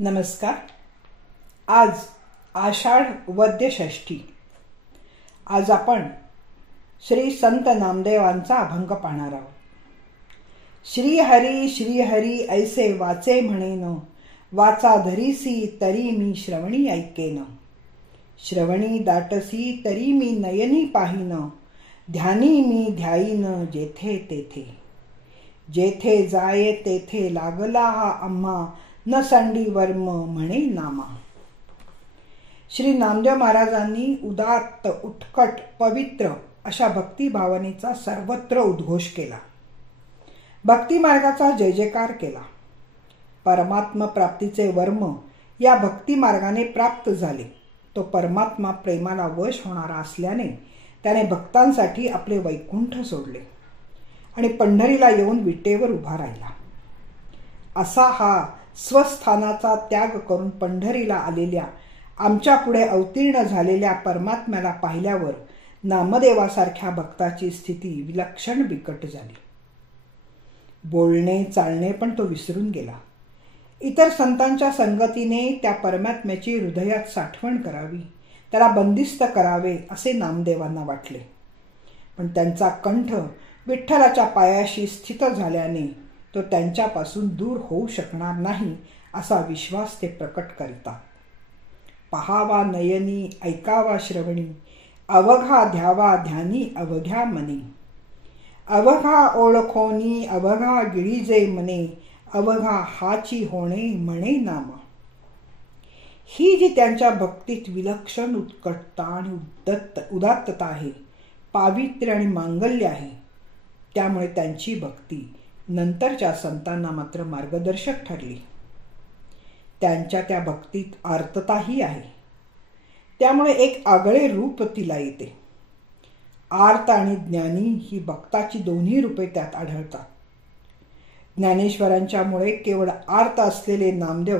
नमस्कार. आज आषाढ वद्य षष्ठी. आज आपण श्री संत नामदेवांचा अभंग पाहणार आहोत. श्री हरी ऐसे वाचे म्हणेन, वाचा धरीसी तरी मी श्रवणी ऐकेन. श्रवणी दाटसी तरी मी नयनी पाहीन, ध्यानी मी ध्याईन जेथे तेथे. जेथे जाये तेथे लागला हा आम्हा, न सांडी वर्म म्हणे नामा. श्री नामदेव महाराजांनी उदात्त, उत्कट, पवित्र अशा भक्ती भावनेचा सर्वत्र उद्घोष केला. भक्ती मार्गाचा जय जयकार केला. परमात्मा प्राप्तीचे वर्म या भक्ती मार्गाने प्राप्त झाले. तो परमात्मा प्रेमाला वश होणारा असल्याने त्याने भक्तांसाठी आपले वैकुंठ सोडले आणि पंढरीला येऊन विटेवर उभा राहिला. असा हा स्वस्थानाचा त्याग करून पंढरीला आलेल्या, आमच्या पुढे अवतीर्ण झालेल्या परमात्म्याला पाहिल्यावर नामदेवासारख्या भक्ताची स्थिती विलक्षण बिकट झाली. बोलणे चालणे पण तो विसरून गेला. इतर संतांच्या संगतीने त्या परमात्म्याची हृदयात साठवण करावी, त्याला बंदिस्त करावे असे नामदेवांना वाटले. पण त्यांचा कंठ विठ्ठलाच्या पायाशी स्थित झाल्याने तो त्यांच्यापासून दूर होऊ शकणार नाही असा विश्वास ते प्रकट करतात. पहावा नयनी, ऐकावा श्रवणी, अवघा ध्यावा ध्यानी अवघ्या मनी. अवघा ओळखोनी अवघा गिळीजे मने, अवघा हाची होणे म्हणे नामा. ही जी त्यांच्या भक्तीत विलक्षण उत्कटता आणि उदात्तता आहे, पावित्र्य आणि मांगल्य आहे, त्यामुळे त्यांची भक्ती नंतरच्या संतांना मात्र मार्गदर्शक ठरली. त्यांच्या त्या भक्तीत आर्तताही आहे, त्यामुळे एक आगळे रूप तिला येते. आर्त आणि ज्ञानी ही भक्ताची दोन्ही रूपे त्यात आढळतात. ज्ञानेश्वरांच्यामुळे केवळ आर्त असलेले नामदेव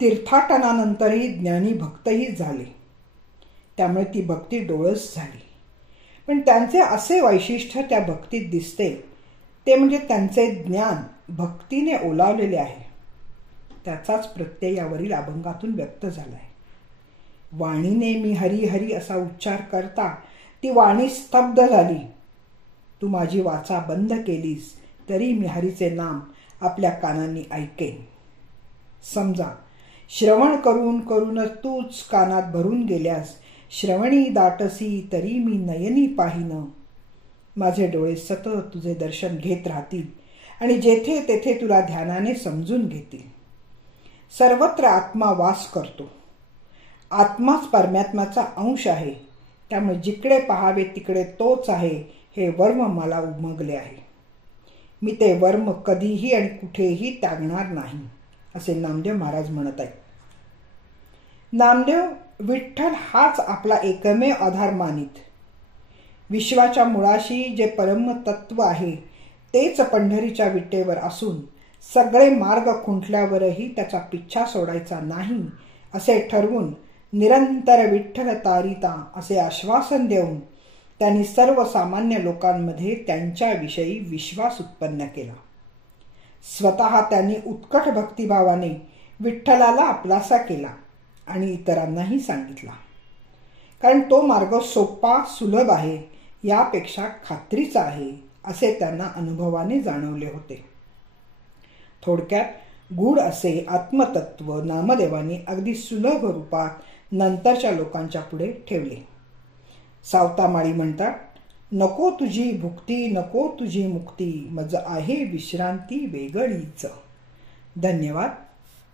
तीर्थाटनानंतरही ज्ञानी भक्तही झाले. त्यामुळे ती भक्ती डोळस झाली. पण त्यांचे असे वैशिष्ट्य त्या भक्तीत दिसते, ते म्हणजे त्यांचे ज्ञान भक्तीने ओलावलेले आहे. त्याचाच प्रत्यय यावरील अभंगातून व्यक्त झाला आहे. वाणीने मी हरी हरी असा उच्चार करता ती वाणी स्तब्ध झाली. तू माझी वाचा बंद केलीस तरी मी हरीचे नाम आपल्या कानांनी ऐकेन. समजा श्रवण करून करून तूच कानात भरून गेल्यास, श्रवणी दाटसी तरी मी नयनी पाहीन. माझे डोळे सतत तुझे दर्शन घेत राहतील आणि जेथे तेथे तुला ध्यानाने समजून घेतील. सर्वत्र आत्मा वास करतो. आत्माच परमात्म्याचा अंश आहे. त्यामुळे जिकडे पाहावे तिकडे तोच आहे हे वर्म मला उमगले आहे. मी ते वर्म कधीही आणि कुठेही त्यागणार नाही असे नामदेव महाराज म्हणत आहेत. नामदेव विठ्ठल हाच आपला एकमेव आधार मानित. विश्वाच्या मुळाशी जे परम तत्व आहे तेच पंढरीच्या विटेवर असून सगळे मार्ग खुंटल्यावरही त्याचा पिच्छा सोडायचा नाही असे ठरवून निरंतर विठ्ठल तारिता असे आश्वासन देऊन त्यांनी सर्वसामान्य लोकांमध्ये त्यांच्याविषयी विश्वास उत्पन्न केला. स्वतः त्यांनी उत्कट भक्तिभावाने विठ्ठलाला आपलासा केला आणि इतरांनाही सांगितला. कारण तो मार्ग सोपा, सुलभ आहे, यापेक्षा खात्रीचा आहे असे त्यांना अनुभवाने जाणवले होते. थोडक्यात गूढ असे आत्मतत्व नामदेवांनी अगदी सुलभ रूपात नंतरच्या लोकांच्या पुढे ठेवले. सावतामाळी म्हणतात, नको तुझी भुक्ती नको तुझी मुक्ती, मज आहे विश्रांती वेगळीच. धन्यवाद.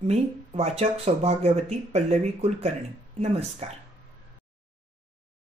मी वाचक सौभाग्यवती पल्लवी कुलकर्णी. नमस्कार.